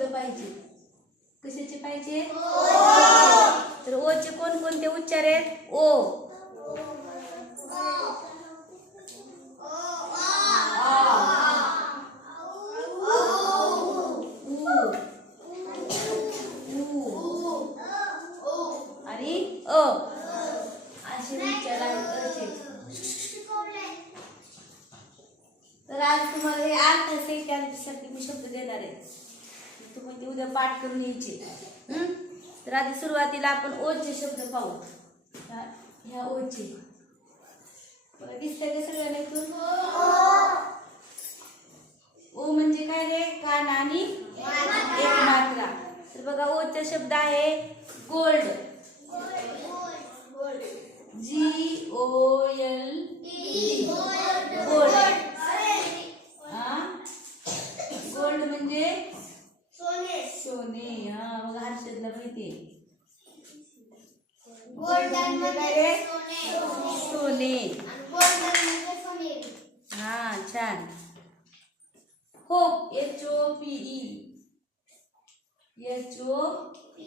शब्द पाहिजे. कशाचे पाहिजे? तर ओचे कोणकोणते उच्चार आहेत? ओ. आणि अ. असे उच्चार आहेत असे. तर आज तुम्हाला हे अर्थ सेकंदासाठी मी शब्द देणार आहे. तुम्ही ते उद्या पाठ करून यायचे. हं? तर आधी सुरुवातीला आपण ओचे शब्द पाहू. ह्या- ओचे दिसतंय का सगळ्यांना इथून? ओ म्हणजे काय रे? कान आणि एक मात्रा. तर बघा ओचा शब्द आहे gold. G O L gold. हा? गोल्ड म्हणजे सोने. हा बघा हर्षदला माहितीये म्हणजे काय रे सोने. हा छान. Hope H O P E H O P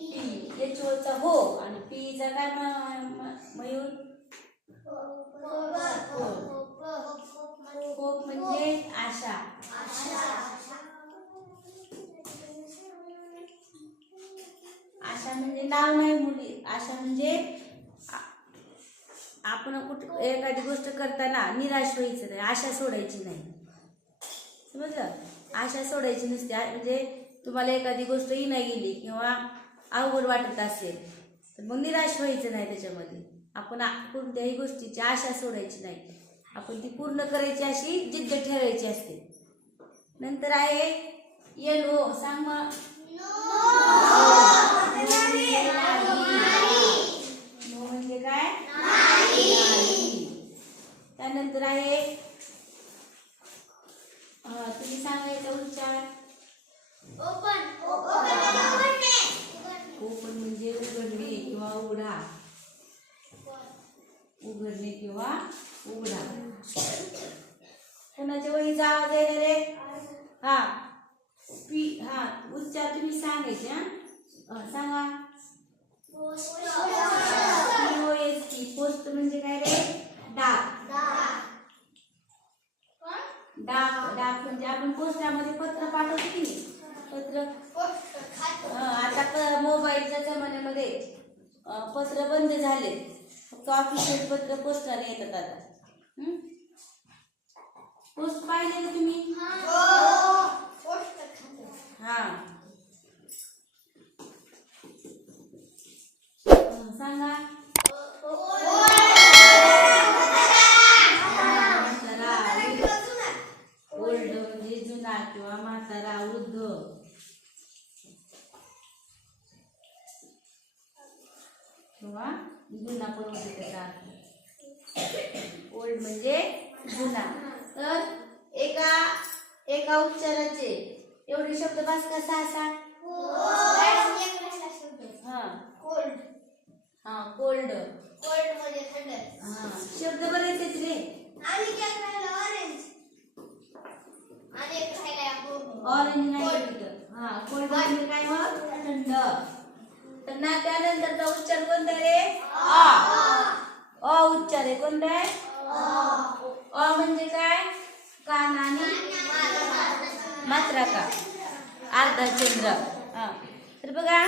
H O चा हो आणि पी चा काय मयूर? होप. म्हणजे आशा. आशा. म्हणजे नाव नाही मुली. आशा म्हणजे आपण कुठ एखादी गोष्ट करताना निराश व्हायचं नाही आशा सोडायची नाही. समजलं? आशा सोडायची नसते. म्हणजे तुम्हाला एखादी गोष्ट ही नाही गेली किंवा अवघड वाटत असेल तर मग निराश व्हायचं नाही त्याच्यामध्ये. आपण कोणत्याही गोष्टीची आशा सोडायची नाही. आपण ती पूर्ण करायची अशी जिद्द ठेवायची असते. नंतर आहे येलो सांग मग. नो. म्हणजे काय. त्यानंतर आहे तुम्ही सांगायचा उच्चार. ओपन. म्हणजे उघडणे किंवा उघडा. उघडणे किंवा उघडा. कोणाच्या वहीचा आवाज आहे रे हा पी हा उच्चार तुम्ही सांगायचे हा? अं, सांगा. पोस्ट. म्हणजे काय रे? डाक डाक डाक म्हणजे आपण पोस्टामध्ये पत्र पाठवतो की नाही? पत्र. आता मोबाईलच्या जमान्यामध्ये पत्र बंद झाले. फक्त ऑफिशियल पत्र पोस्टाने येतात आता. हं? पोस्ट पाहिले का तुम्ही हा अं, सांगा म्हातारा ओल्ड म्हणजे जुना किंवा म्हातारा वृद्ध किंवा जुना पण होते त्याचा अर्थ ओल्ड म्हणजे जुना तर एका एका उच्चाराचे. एवढे शब्द बस का सहा सहा? हा. हा कोल्ड. हा. शब्द बरेच आहेत रे ऑरेंज नाही हा कोल्ड म्हणजे काय मग? थंड. तर ना त्यानंतरचा उच्चार कोणता रे? अ. अ. उच्चार आहे कोणता? आहे अ म्हणजे काय? कान आणि मात्रा का? अर्धा चंद्र. हा. तर बघा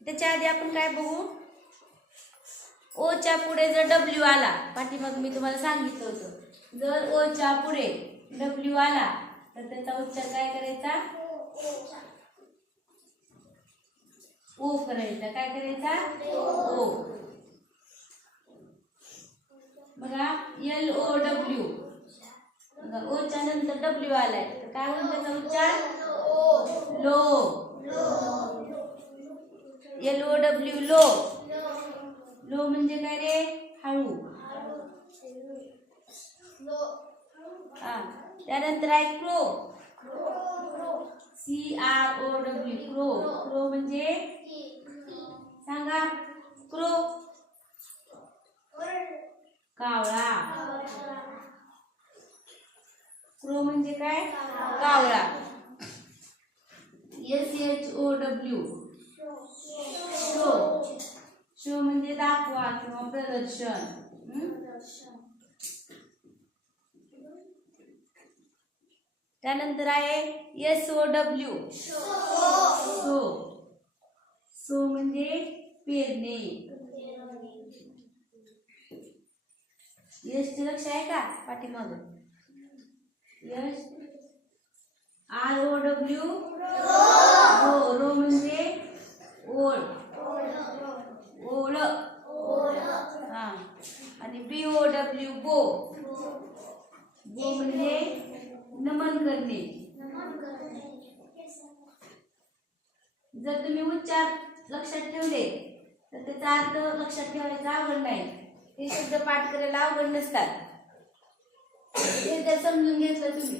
त्याच्या आधी आपण काय बघू? ओच्या पुढे जर डब्ल्यू आला पाठीमाग मी तुम्हाला सांगितलं होतं. जर ओच्या पुढे डब्ल्यू आला तर त्याचा उच्चार काय करायचा? ओ करायचा. काय करायचा? ओ बघा एल ओ डब्ल्यू ओच्या नंतर डब्ल्यू आलाय. तर काय होईल त्याचा उच्चार? Low. L O W low. Low म्हणजे काय रे? हळू. हा. त्यानंतर आहे crow. C R O W crow. Crow म्हणजे? सांगा. क्रो. कावळा. क्रो म्हणजे काय? कावळा. S H O W show show म्हणजे दाखवा किंवा प्रदर्शन. त्यानंतर आहे S O W sow sow म्हणजे पेरणे. एसचे लक्ष आहे का? पाठीमागं. Yash R O W row row म्हणजे ओळ. ओळ. हा. आणि बी ओ डब्ल्यू बो बो म्हणजे नमन करणे. जर तुम्ही उच्चार लक्षात ठेवले तर त्याचा अर्थ लक्षात ठेवायचा अवघड नाही. ते शब्द पाठ करायला अवघड नसतात. जर समजून घेतलं तुम्ही.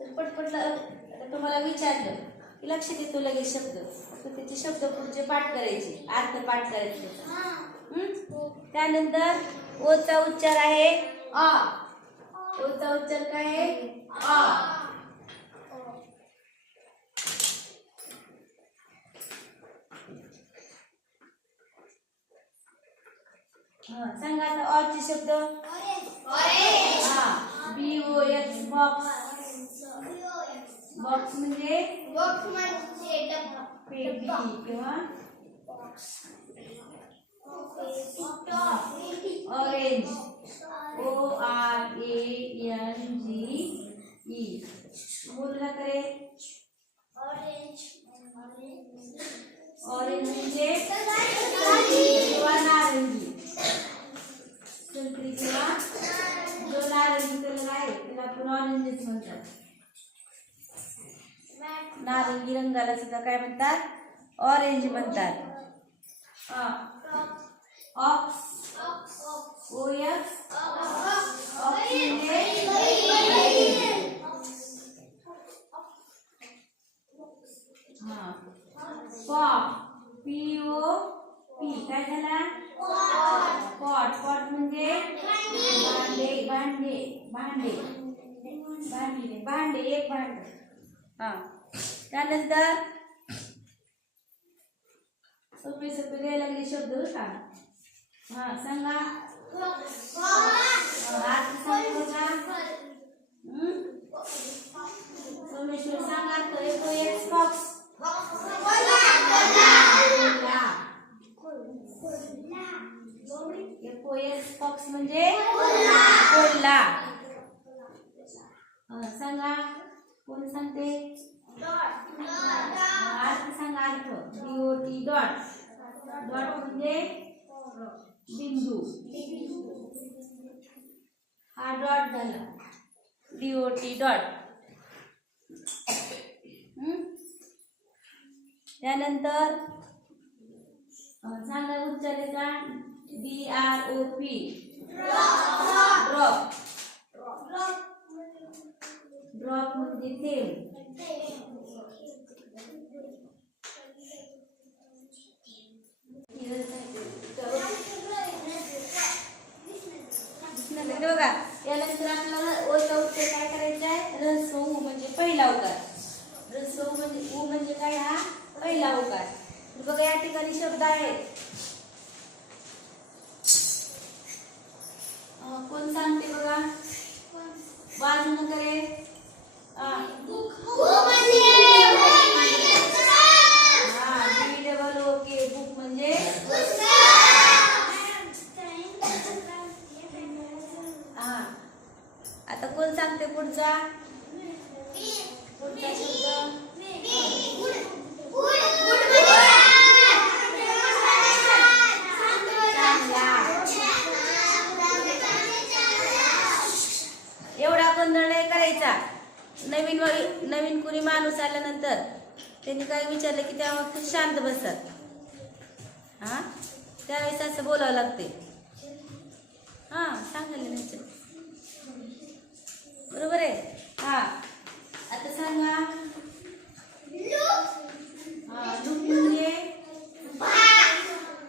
तर पटपट आता तुम्हाला विचारलं की लक्षात येतो लगेच शब्द. तर त्याचे शब्द पुढचे पाठ करायचे. अर्थ पाठ करायचे. त्यानंतर ओचा उच्चार आहे अ. ओचा उच्चार काय आहे? अ. सांगा आता ऑचे शब्द. बॉक्स बॉक्स म्हणजे पेटी किंवा orange O R A N G E बोलू ना करे ऑरेंज म्हणजे किंवा नारंगी संत्री किंवा नारंगी रंगाला सुद्धा काय म्हणतात? ऑरेंज म्हणतात. ऑक्स ओ एक्स ऑक्स हा पॉप पी ओ पी काय झाला? पॉट पॉट म्हणजे? भांडे. भांडे. भांडे. भांडे. भांडे. एक भांड. हा. त्यानंतर सोपे सोपे द्यायला लागले शब्द बरं का? हा सांगा. सोमेश्वर सांगा अर्थ येतो एक बॉक्स पोएस बॉक्स म्हणजे कोल्हा. सांगा. कोण सांगते? अर्थ डीओटी डॉट डॉट म्हणजे बिंदू. हा डॉट झाला. डीओटी टी डॉट त्यानंतर चांगला सांगा उच्चारायचा D R O P drop drop म्हणजे थेंब हे बघा. यानंतर आपल्याला ओचा उच्चार काय करायचा आहे? रस्व उ म्हणजे पहिला उकार रस्व म्हणजे उ म्हणजे ऊ म्हणजे काय हा? पहिला उकार बघा या ठिकाणी शब्द आहेत. कोण सांगते बघा? बाजून करे हा बी डबल ओ के बुक म्हणजे हा आता कोण सांगते पुढचा? पुढचा शब्द? चांगला. एवढा गोंधळ नाही करायचा. नवीन नवीन कुणी माणूस आल्यानंतर त्यांनी काय विचारलं की तेव्हा खूप शांत बसतात. हा? त्यावेळेस असं बोलावं लागते हा सांगायला नाही बरोबर आहे? हा. आता सांगा. हा लूक म्हणजे?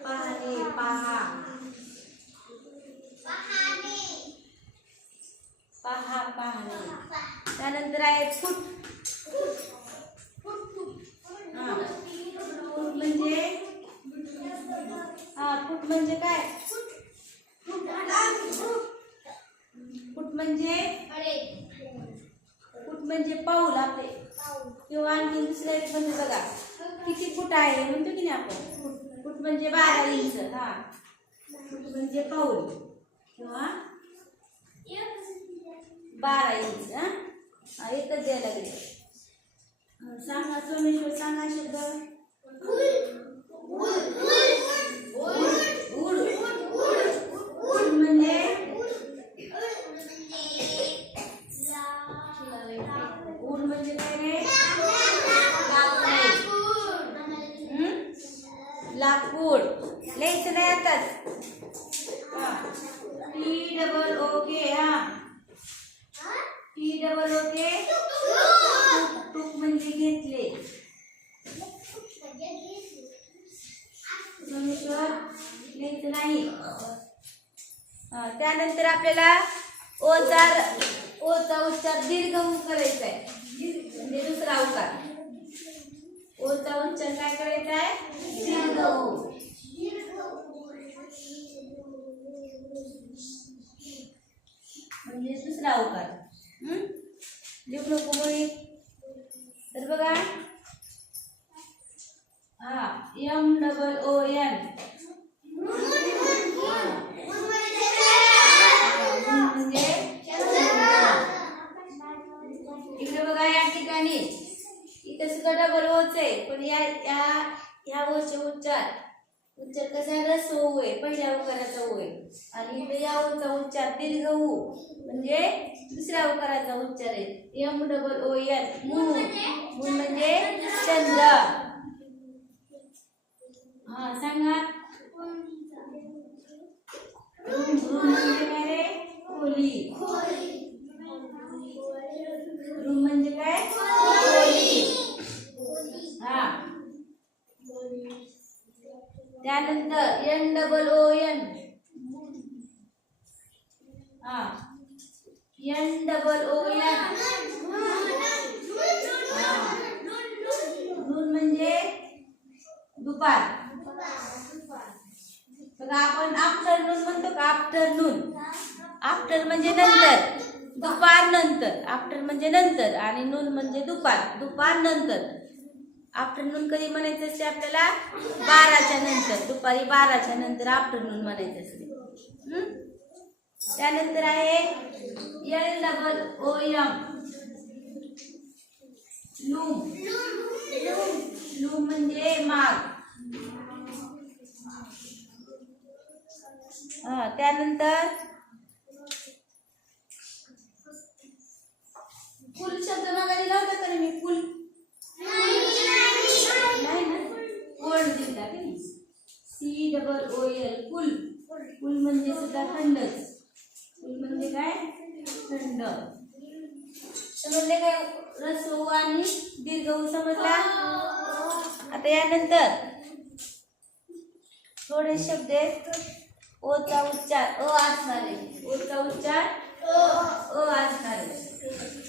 पाहणे पहा. पहा पाहणे त्यानंतर आहे फुट हा म्हणजे काय फूट म्हणजे फूट म्हणजे पाऊल आपले किंवा आणखी दुसरं एक म्हणजे बघा किती फूट आहे म्हणतो की नाही आपण फूट फूट म्हणजे बारा इंच हा फूट म्हणजे पाऊल. किंवा बारा इंच हा? एकच द्यायला लागले. सांगा सोमेश्वर सांगा शब्द. म्हणजे? उड म्हणजे काय रे? लाकूड. लयच नाही आताच. ओ टूक म्हणजे घेतले नाही. त्यानंतर आपल्याला ओजार ओचा उच्चार दीर्घ करायचा आहे. म्हणजे दुसरा अवकार ओचा उच्चार काय करायचा आहे? दीर्घ म्हणजे दुसरा हं? 你不能不会。रस होऊ आहे पहिल्या ओ आहे आणि इथे या ओचा उच्चार दीर्घ ऊ म्हणजे दुसऱ्या उकाराचा उच्चार आहे. M double O N moon moon म्हणजे? चंद्र. हा सांगा. रूम रूम म्हणजे काय रे खोली रूम म्हणजे काय खोली हा त्यानंतर एन डबल ओ एन हा. N double O N noon म्हणजे दुपार. बघा आपण आफ्टरनून म्हणतो का? आफ्टरनून आफ्टर म्हणजे नंतर. दुपार नंतर. आफ्टर म्हणजे नंतर. आणि नून म्हणजे दुपार. दुपार नंतर. आफ्टरनून कधी म्हणायचं असते आपल्याला? बाराच्या नंतर. दुपारी बाराच्या नंतर आफ्टरनून म्हणायचं असते. त्यानंतर आहे L double O M loom. Loom म्हणजे माग. हा त्यानंतर फुल शब्द मागा दिला होता का मी? फुल नाही ना कोल्ड दिला का नाही C double O L full full म्हणजे सुद्धा थंडच फुल म्हणजे काय थंड समजले काय रसू आणि दीर्घ समजला आता यानंतर थोडे शब्द आहेत ओचा उच्चार. अ असणारे ओचा उच्चार अ असणारे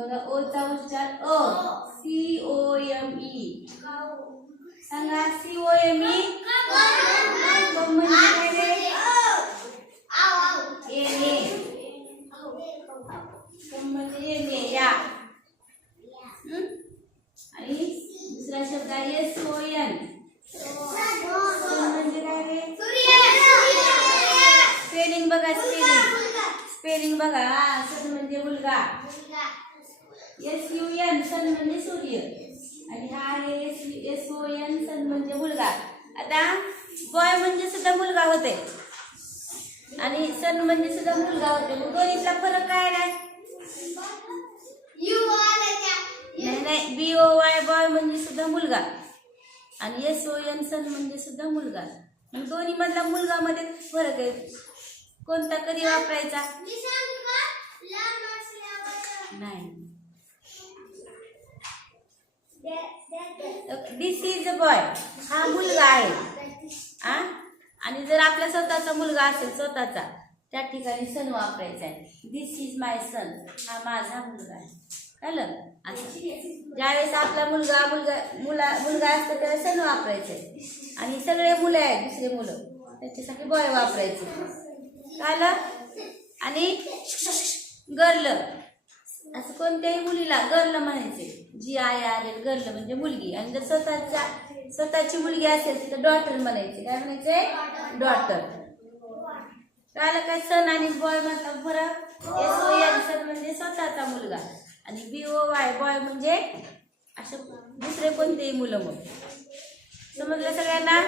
बघा ओचा उच्चार अ सी ओ एम ई सांगा सी ओ एम ई म्हणजे काय रे? येणे कम म्हणजे येणे या हं? आणि दुसरा शब्द आहे एस ओ एन म्हणजे काय रे स्पेलिंग बघा स्पेलिंग स्पेलिंग बघा हा, सन म्हणजे मुलगा एस यू एन सन म्हणजे सूर्य. आणि हा आहे S S O N son म्हणजे मुलगा. आता बॉय म्हणजे सुद्धा मुलगा होते. आणि सन म्हणजे सुद्धा मुलगा होते. मग दोन्हीतला फरक काय नाही नाही नाही. बी ओ वाय बॉय म्हणजे सुद्धा मुलगा. आणि एस ओ एन सन म्हणजे सुद्धा मुलगा. मग दोन्ही मधला मुलगा मध्ये फरक आहे. कोणता कधी वापरायचा? नाही. दिस इज अ बॉय हा मुलगा आहे. आ आणि जर आपला स्वतःचा मुलगा असेल स्वतःचा त्या ठिकाणी सन वापरायचा आहे. दिस इज माय सन हा माझा मुलगा आहे. कळलं? असं. ज्यावेळेस आपला मुलगा मुलगा मुला मुलगा असतो त्यावेळेस सन वापरायचं. आहे आणि सगळे मुलं आहेत दुसरे मुलं. त्याच्यासाठी बॉय वापरायचे. कळलं? आणि गर्ल. असं कोणत्याही मुलीला गर्ल म्हणायचे. G I R L girl म्हणजे मुलगी. आणि जर स्वतःच्या स्वतःची मुलगी असेल तर डॉटर म्हणायचे. काय म्हणायचे? डॉटर कळालं काय सन आणि बॉय म्हणतात फरक एस ओ एन सन म्हणजे स्वतःचा मुलगा. आणि बी ओ वाय बॉय म्हणजे असं दुसरे कोणतेही मुलं मग. समजलं सगळ्यांना?